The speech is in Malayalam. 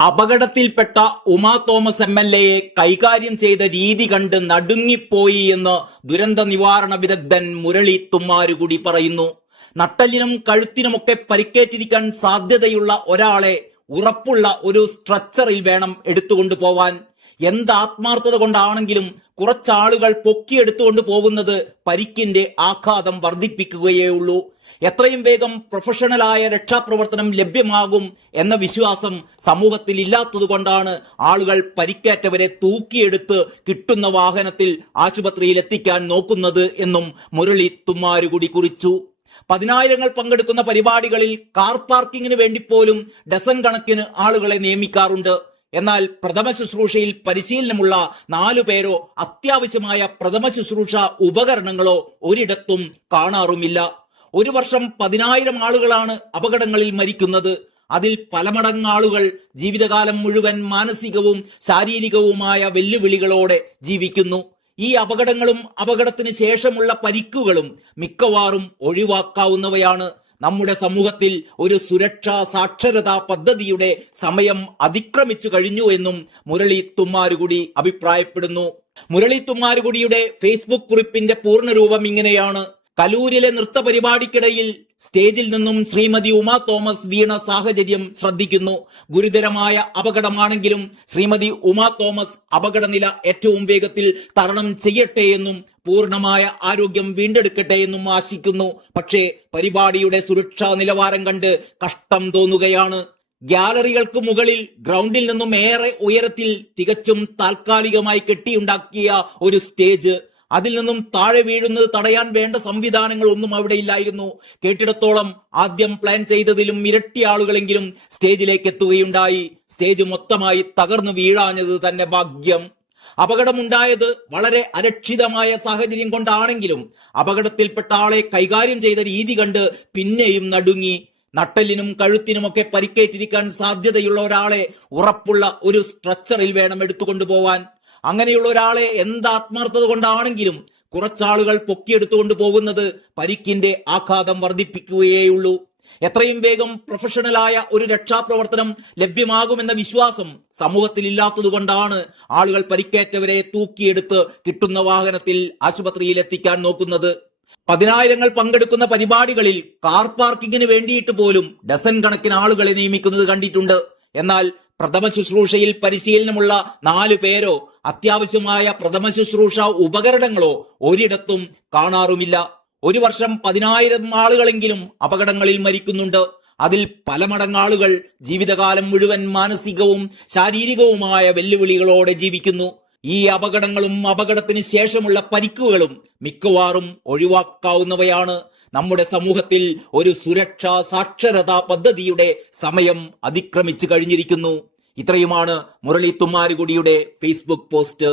അപകടത്തിൽപ്പെട്ട ഉമാ തോമസ് MLA കൈകാര്യം ചെയ്ത രീതി കണ്ട് നടുങ്ങിപ്പോയി എന്ന് ദുരന്ത നിവാരണ വിദഗ്ധൻ മുരളി തുമ്മാരുകുടി പറയുന്നു. നട്ടെല്ലിനും കഴുത്തിനുമൊക്കെ പരിക്കേറ്റിരിക്കാൻ സാധ്യതയുള്ള ഒരാളെ ഉറപ്പുള്ള ഒരു സ്ട്രെച്ചറിൽ വേണം എടുത്തുകൊണ്ടുപോവാൻ. എന്ത് ആത്മാർത്ഥത കൊണ്ടാണെങ്കിലും കുറച്ചാളുകൾ പൊക്കിയെടുത്തുകൊണ്ട് പോകുന്നത് പരിക്കിന്റെ ആഘാതം വർദ്ധിപ്പിക്കുകയേ ഉള്ളൂ. എത്രയും വേഗം പ്രൊഫഷണലായ രക്ഷാപ്രവർത്തനം ലഭ്യമാകും എന്ന വിശ്വാസം സമൂഹത്തിൽ ഇല്ലാത്തതുകൊണ്ടാണ് ആളുകൾ പരിക്കേറ്റവരെ തൂക്കിയെടുത്ത് കിട്ടുന്ന വാഹനത്തിൽ ആശുപത്രിയിൽ എത്തിക്കാൻ നോക്കുന്നത് എന്നും മുരളി തുമ്മാരുകുടി കുറിച്ചു. പതിനായിരങ്ങൾ പങ്കെടുക്കുന്ന പരിപാടികളിൽ കാർ പാർക്കിങ്ങിന് വേണ്ടി പോലും ഡസൻ കണക്കിന് ആളുകളെ നിയമിക്കാറുണ്ട്. എന്നാൽ പ്രഥമ ശുശ്രൂഷയിൽ പരിശീലനമുള്ള 4 പേരോ അത്യാവശ്യമായ പ്രഥമ ശുശ്രൂഷ ഉപകരണങ്ങളോ ഒരിടത്തും കാണാറുമില്ല. ഒരു വർഷം 10,000 ആളുകളാണ് അപകടങ്ങളിൽ മരിക്കുന്നത്. അതിൽ പല മടങ്ങ് ആളുകൾ ജീവിതകാലം മുഴുവൻ മാനസികവും ശാരീരികവുമായ വെല്ലുവിളികളോടെ ജീവിക്കുന്നു. ഈ അപകടങ്ങളും അപകടത്തിന് ശേഷമുള്ള പരിക്കുകളും മിക്കവാറും ഒഴിവാക്കാവുന്നവയാണ്. നമ്മുടെ സമൂഹത്തിൽ ഒരു സുരക്ഷാ സാക്ഷരതാ പദ്ധതിയുടെ സമയം അതിക്രമിച്ചു കഴിഞ്ഞു എന്നും മുരളി തുമ്മാരുകുടി അഭിപ്രായപ്പെടുന്നു. മുരളി തുമ്മാരുകുടിയുടെ ഫേസ്ബുക്ക് കുറിപ്പിന്റെ പൂർണ്ണരൂപം ഇങ്ങനെയാണ്: കലൂരിലെ നൃത്ത പരിപാടിക്കിടയിൽ സ്റ്റേജിൽ നിന്നും ശ്രീമതി ഉമാ തോമസ് വീണ സാഹചര്യം ശ്രദ്ധിക്കുന്നു. ഗുരുതരമായ അപകടമാണെങ്കിലും ശ്രീമതി ഉമാ തോമസ് അപകടനില ഏറ്റവും വേഗത്തിൽ തരണം ചെയ്യട്ടെ എന്നും പൂർണ്ണമായ ആരോഗ്യം വീണ്ടെടുക്കട്ടെ എന്നും ആശിക്കുന്നു. പക്ഷേ പരിപാടിയുടെ സുരക്ഷാ നിലവാരം കണ്ട് കഷ്ടം തോന്നുകയാണ്. ഗ്യാലറികൾക്ക് മുകളിൽ ഗ്രൗണ്ടിൽ നിന്നും ഏറെ ഉയരത്തിൽ തികച്ചും താൽക്കാലികമായി കെട്ടിയുണ്ടാക്കിയ ഒരു സ്റ്റേജ്, അതിൽ നിന്നും താഴെ വീഴുന്നത് തടയാൻ വേണ്ട സംവിധാനങ്ങൾ ഒന്നും അവിടെ ഇല്ലായിരുന്നു. കേട്ടിടത്തോളം ആദ്യം പ്ലാൻ ചെയ്തതിലും ഇരട്ടി ആളുകളെങ്കിലും സ്റ്റേജിലേക്ക് എത്തുകയുണ്ടായി. സ്റ്റേജ് മൊത്തമായി തകർന്നു വീഴാഞ്ഞത് തന്നെ ഭാഗ്യം. അപകടമുണ്ടായത് വളരെ അരക്ഷിതമായ സാഹചര്യം കൊണ്ടാണെങ്കിലും അപകടത്തിൽപ്പെട്ട ആളെ കൈകാര്യം ചെയ്ത രീതി കണ്ട് പിന്നെയും നടുങ്ങി. നട്ടെല്ലിനും കഴുത്തിനുമൊക്കെ പരിക്കേറ്റിരിക്കാൻ സാധ്യതയുള്ള ഒരാളെ ഉറപ്പുള്ള ഒരു സ്ട്രെച്ചറിൽ വേണം എടുത്തുകൊണ്ടുപോവാൻ. അങ്ങനെയുള്ള ഒരാളെ എന്ത് ആത്മാർത്ഥത കൊണ്ടാണെങ്കിലും കുറച്ചാളുകൾ പൊക്കിയെടുത്തുകൊണ്ട് പോകുന്നത് പരിക്കിന്റെ ആഘാതം വർദ്ധിപ്പിക്കുകയുള്ളൂ. എത്രയും വേഗം പ്രൊഫഷണലായ ഒരു രക്ഷാപ്രവർത്തനം ലഭ്യമാകുമെന്ന വിശ്വാസം സമൂഹത്തിൽ ഇല്ലാത്തതുകൊണ്ടാണ് ആളുകൾ പരിക്കേറ്റവരെ തൂക്കിയെടുത്ത് കിട്ടുന്ന വാഹനത്തിൽ ആശുപത്രിയിൽ എത്തിക്കാൻ നോക്കുന്നത്. 10,000 പങ്കെടുക്കുന്ന പരിപാടികളിൽ കാർ പാർക്കിങ്ങിന് വേണ്ടിയിട്ട് പോലും ഡസൻ കണക്കിന് ആളുകളെ നിയമിക്കുന്നത് കണ്ടിട്ടുണ്ട്. എന്നാൽ പ്രഥമ ശുശ്രൂഷയിൽ പരിശീലനമുള്ള 4 പേരോ അത്യാവശ്യമായ പ്രഥമ ശുശ്രൂഷ ഉപകരണങ്ങളോ ഒരിടത്തും കാണാറുമില്ല. ഒരു വർഷം 10,000 ആളുകളെങ്കിലും അപകടങ്ങളിൽ മരിക്കുന്നുണ്ട്. അതിൽ പല മടങ്ങ് ആളുകൾ ജീവിതകാലം മുഴുവൻ മാനസികവും ശാരീരികവുമായ വെല്ലുവിളികളോടെ ജീവിക്കുന്നു. ഈ അപകടങ്ങളും അപകടത്തിന് ശേഷമുള്ള പരിക്കുകളും മിക്കവാറും ഒഴിവാക്കാവുന്നവയാണ്. നമ്മുടെ സമൂഹത്തിൽ ഒരു സുരക്ഷാ സാക്ഷരതാ പദ്ധതിയുടെ സമയം അതിക്രമിച്ചു കഴിഞ്ഞിരിക്കുന്നു. ഇത്രയുമാണ് മുരളി തുമ്മാരുകുടിയുടെ ഫേസ്ബുക്ക് പോസ്റ്റ്.